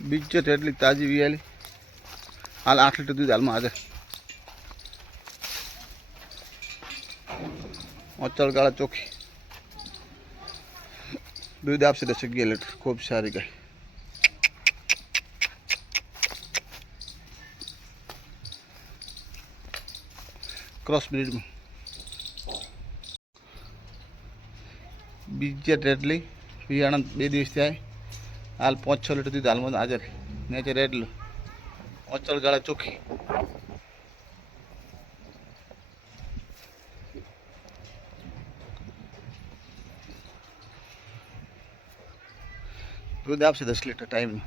બીજ એટલી તાજી વિયાલી. હાલ આઠ લીટર દૂધ હાલમાં હાજર અચળ ગાળા ચોખ્ખી દૂધ આપશે દસ અગિયાર લીટર ખૂબ સારી ગાય. ક્રોસ બ્રીડમાં બીજે ટેટલી વિયાણા બે દિવસ થાય. હાલ પાંચ છ લીટર દૂધ હાલમાં હાજર નેચે રેડલું ઓચળ ગાળા ચોખ્ખી દૂધ આપશે દસ લીટર ટાઈમનું